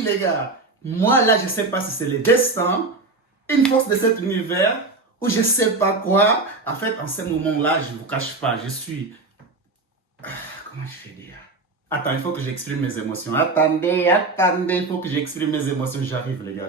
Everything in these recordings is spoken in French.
Les gars. Moi, là, je ne sais pas si c'est le destin, une force de cet univers, ou je ne sais pas quoi. En fait, en ce moment-là, je ne vous cache pas, je suis... Comment je vais dire? Attends, il faut que j'exprime mes émotions. Attendez, il faut que j'exprime mes émotions. J'arrive, les gars.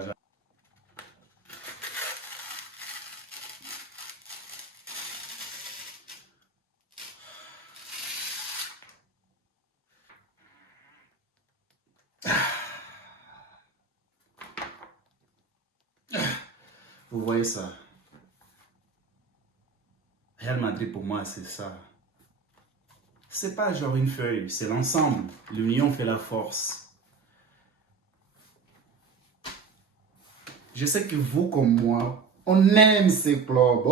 Vous voyez ça? Real Madrid, pour moi, c'est ça. C'est pas genre une feuille, c'est l'ensemble. L'union fait la force. Je sais que vous, comme moi, on aime ces clubs,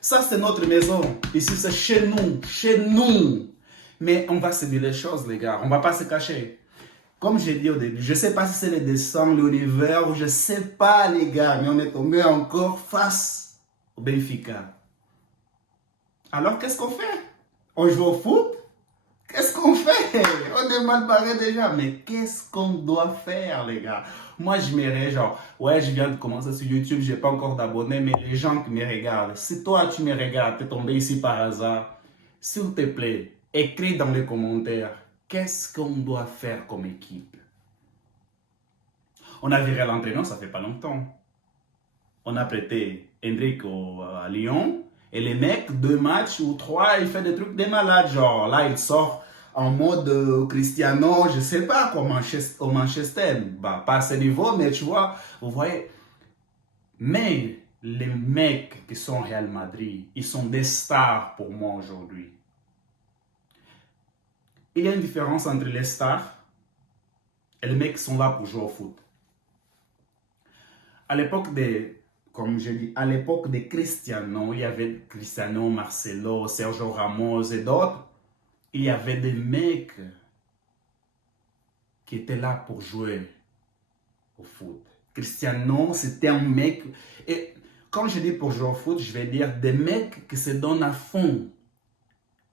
Ça, c'est notre maison. Ici, c'est chez nous. Mais on va se dire les choses, les gars. On va pas se cacher. Comme j'ai dit au début, je ne sais pas si c'est le destin, l'univers, ou je ne sais pas, les gars, mais on est tombé encore face au Benfica. Alors, qu'est-ce qu'on fait? On joue au foot? Qu'est-ce qu'on fait? On est mal barré déjà. Mais qu'est-ce qu'on doit faire, les gars? Moi, je m'irais genre, ouais, je viens de commencer sur YouTube, je n'ai pas encore d'abonnés, mais les gens qui me regardent, si toi, tu me regardes, tu es tombé ici par hasard, s'il te plaît, écris dans les commentaires, qu'est-ce qu'on doit faire comme équipe? On a viré l'entraîneur, ça fait pas longtemps. On a prêté Hendrick à Lyon. Et les mecs, 2 matchs ou 3, il fait des trucs de malade. Genre, là, il sort en mode Cristiano, je sais pas quoi, au Manchester. Bah, pas à ce niveau, mais tu vois, vous voyez. Mais les mecs qui sont Real Madrid, ils sont des stars pour moi aujourd'hui. Il y a une différence entre les stars et les mecs qui sont là pour jouer au foot. À l'époque des, comme je dis, à l'époque de Cristiano, il y avait Cristiano, Marcelo, Sergio Ramos et d'autres. Il y avait des mecs qui étaient là pour jouer au foot. Cristiano, c'était un mec. Et quand je dis pour jouer au foot, je vais dire des mecs qui se donnent à fond.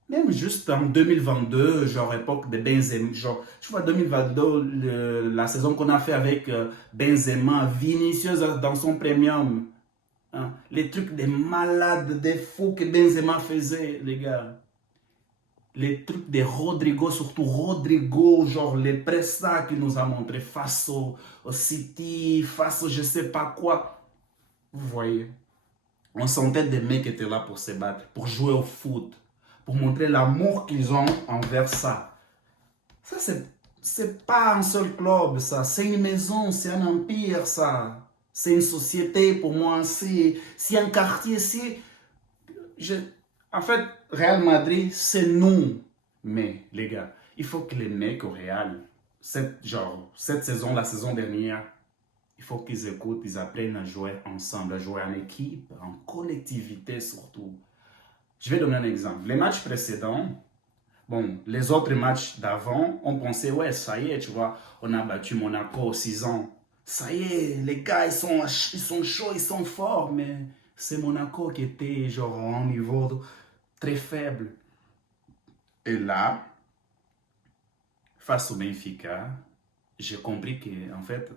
Même juste en 2022, genre époque de Benzema, genre, tu vois, 2022, la saison qu'on a fait avec Benzema, Vinicius dans son premium, hein, les trucs des malades, des fous que Benzema faisait, les gars. Les trucs de Rodrigo, surtout Rodrigo, genre les prestats qu'il nous a montré face au City, face au je sais pas quoi. Vous voyez, on sentait des mecs qui étaient là pour se battre, pour jouer au foot, pour montrer l'amour qu'ils ont envers ça. Ça, c'est pas un seul club, ça. C'est une maison, c'est un empire, ça. C'est une société, pour moi, c'est un quartier, En fait, Real Madrid, c'est nous. Mais, les gars, il faut que les mecs au Real, cette saison, la saison dernière, il faut qu'ils écoutent, ils apprennent à jouer ensemble, à jouer en équipe, en collectivité surtout. Je vais donner un exemple. Les matchs précédents, bon, les autres matchs d'avant, on pensait, ouais, ça y est, tu vois, on a battu Monaco 6 ans. Ça y est, les gars, ils sont chauds, ils sont forts, mais c'est Monaco qui était genre à un niveau très faible. Et là, face au Benfica, j'ai compris que, en fait,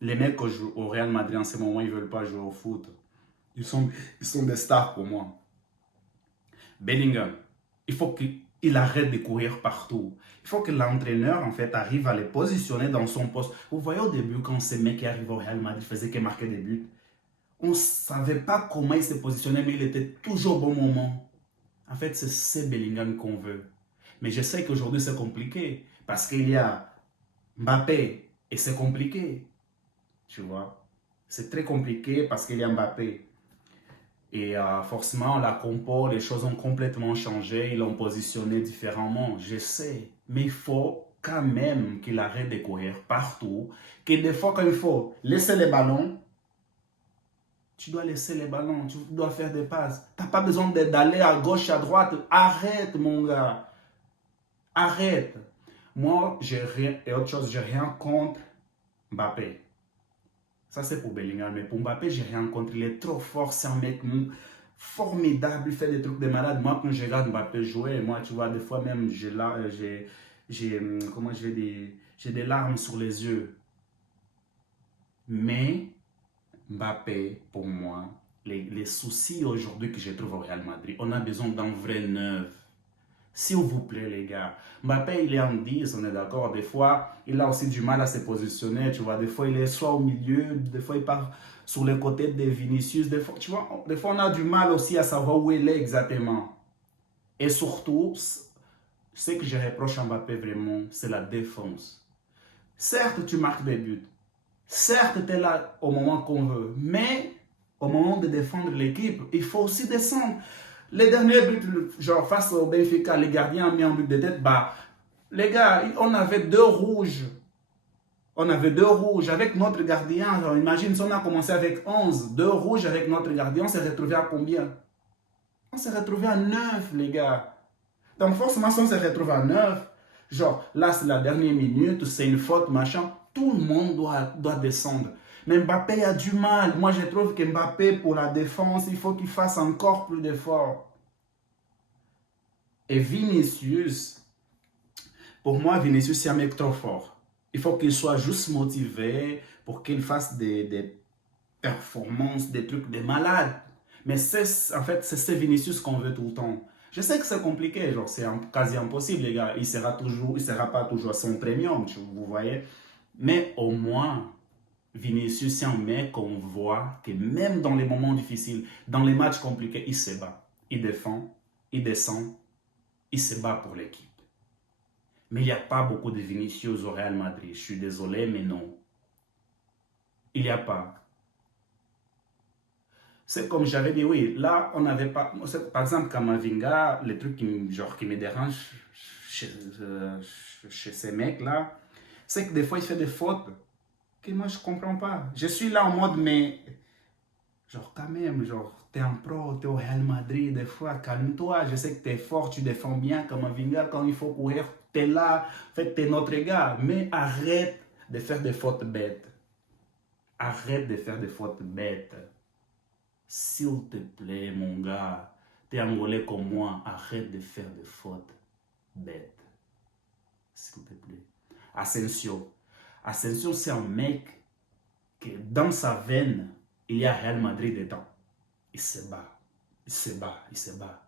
les mecs au Real Madrid en ce moment, ils ne veulent pas jouer au foot. Ils sont des stars pour moi. Bellingham, il faut qu'il arrête de courir partout. Il faut que l'entraîneur, en fait, arrive à les positionner dans son poste. Vous voyez au début, quand ces mecs qui arrivent au Real Madrid faisaient que marquer des buts, on ne savait pas comment il se positionnait, mais il était toujours au bon moment. En fait, c'est ce Bellingham qu'on veut. Mais je sais qu'aujourd'hui, c'est compliqué. Parce qu'il y a Mbappé. Et c'est compliqué. Tu vois. C'est très compliqué parce qu'il y a Mbappé. Et forcément, la compo, les choses ont complètement changé. Ils l'ont positionné différemment. Je sais. Mais il faut quand même qu'il arrête de courir partout. Que des fois, quand il faut laisser les ballons, tu dois laisser les ballons. Tu dois faire des passes. Tu n'as pas besoin d'aller à gauche, à droite. Arrête, mon gars. Arrête. Moi, j'ai rien, et autre chose, j'ai rien contre Mbappé. Ça, c'est pour Bellingham. Mais pour Mbappé, j'ai rien contre. Il est trop fort. C'est un mec formidable. Il fait des trucs de malade. Moi, quand je regarde Mbappé jouer, moi, tu vois, des fois même, j'ai comment je vais dire, j'ai des larmes sur les yeux. Mais Mbappé, pour moi, les soucis aujourd'hui que je trouve au Real Madrid, on a besoin d'un vrai neuf. S'il vous plaît, les gars. Mbappé, il est en 10, on est d'accord. Des fois, il a aussi du mal à se positionner, tu vois. Des fois, il est soit au milieu, des fois, il part sur les côtés de Vinicius. Des fois, tu vois, des fois, on a du mal aussi à savoir où il est exactement. Et surtout, ce que je reproche à Mbappé vraiment, c'est la défense. Certes, tu marques des buts. Certes, tu es là au moment qu'on veut. Mais au moment de défendre l'équipe, il faut aussi descendre. Les derniers buts, genre face au Benfica, les gardiens ont mis un but de tête. Bah, les gars, on avait 2 rouges. On avait 2 rouges avec notre gardien. Genre, imagine si on a commencé avec 11, 2 rouges avec notre gardien, on s'est retrouvé à combien? On s'est retrouvé à 9, les gars. Donc forcément, si on se retrouve à 9, genre là c'est la dernière minute, c'est une faute, machin, tout le monde doit descendre. Mais Mbappé a du mal. Moi je trouve que Mbappé pour la défense, il faut qu'il fasse encore plus d'efforts. Et Vinicius, pour moi Vinicius c'est un mec trop fort. Il faut qu'il soit juste motivé pour qu'il fasse des performances, des trucs de malade. Mais en fait, c'est ce Vinicius qu'on veut tout le temps. Je sais que c'est compliqué, genre c'est quasi impossible, les gars. Il sera pas toujours à son premium, vous voyez. Mais au moins, Vinicius, c'est un mec qu'on voit que même dans les moments difficiles, dans les matchs compliqués, il se bat. Il défend, il descend, il se bat pour l'équipe. Mais il n'y a pas beaucoup de Vinicius au Real Madrid. Je suis désolé, mais non. Il n'y a pas. C'est comme j'avais dit, oui, là, on n'avait pas... Par exemple, Kamavinga, les trucs qui me dérangent chez, chez ces mecs-là, c'est que des fois, il fait des fautes que moi, je ne comprends pas. Je suis là en mode, mais... Genre, quand même, genre, t'es en pro, t'es au Real Madrid, des fois, calme-toi. Je sais que t'es fort, tu défends bien, Kamavinga, quand il faut courir, t'es là. En fait, t'es notre gars. Mais arrête de faire des fautes bêtes. Arrête de faire des fautes bêtes. S'il te plaît, mon gars, t'es angolais comme moi, arrête de faire des fautes bêtes. S'il te plaît. Asensio. Asensio, c'est un mec que dans sa veine, il y a Real Madrid dedans. Il se bat. Il se bat. Il se bat.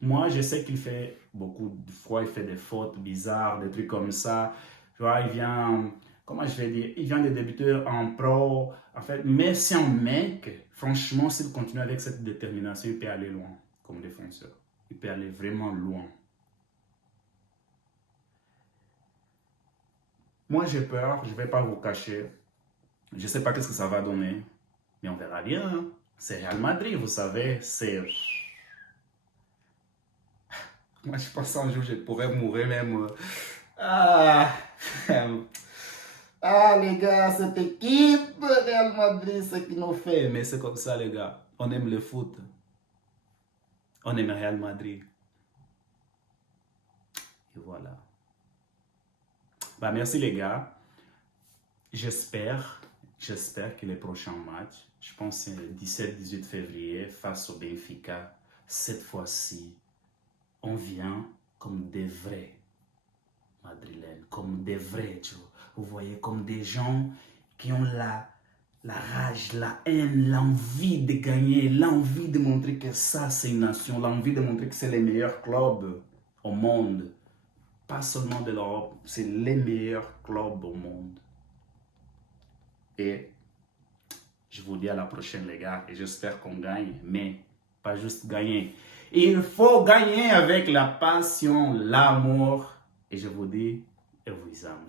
Moi, je sais qu'il fait beaucoup de fois, il fait des fautes bizarres, des trucs comme ça. Tu vois, il vient, comment je vais dire, il vient de débuter en pro. En fait, mais c'est un mec, franchement, s'il continue avec cette détermination, il peut aller loin comme défenseur. Il peut aller vraiment loin. Moi, j'ai peur, je ne vais pas vous cacher. Je ne sais pas qu'est-ce que ça va donner, mais on verra bien. Hein. C'est Real Madrid, vous savez, c'est... Moi, je pense un jour, je pourrais mourir même. Ah, ah, les gars, cette équipe Real Madrid, ce qu'ils nous fait. Mais c'est comme ça, les gars. On aime le foot. On aime Real Madrid. Et voilà. Bah, merci, les gars. J'espère que les prochains matchs, je pense que c'est le 17-18 février, face au Benfica, cette fois-ci, on vient comme des vrais madrilènes, comme des vrais, tu vois. Vous voyez, comme des gens qui ont la rage, la haine, l'envie de gagner, l'envie de montrer que ça, c'est une nation, l'envie de montrer que c'est les meilleurs clubs au monde. Pas seulement de l'Europe, c'est les meilleurs clubs au monde. Et je vous dis à la prochaine, les gars, et j'espère qu'on gagne, mais pas juste gagner. Il faut gagner avec la passion, l'amour, et je vous dis, et vous aime.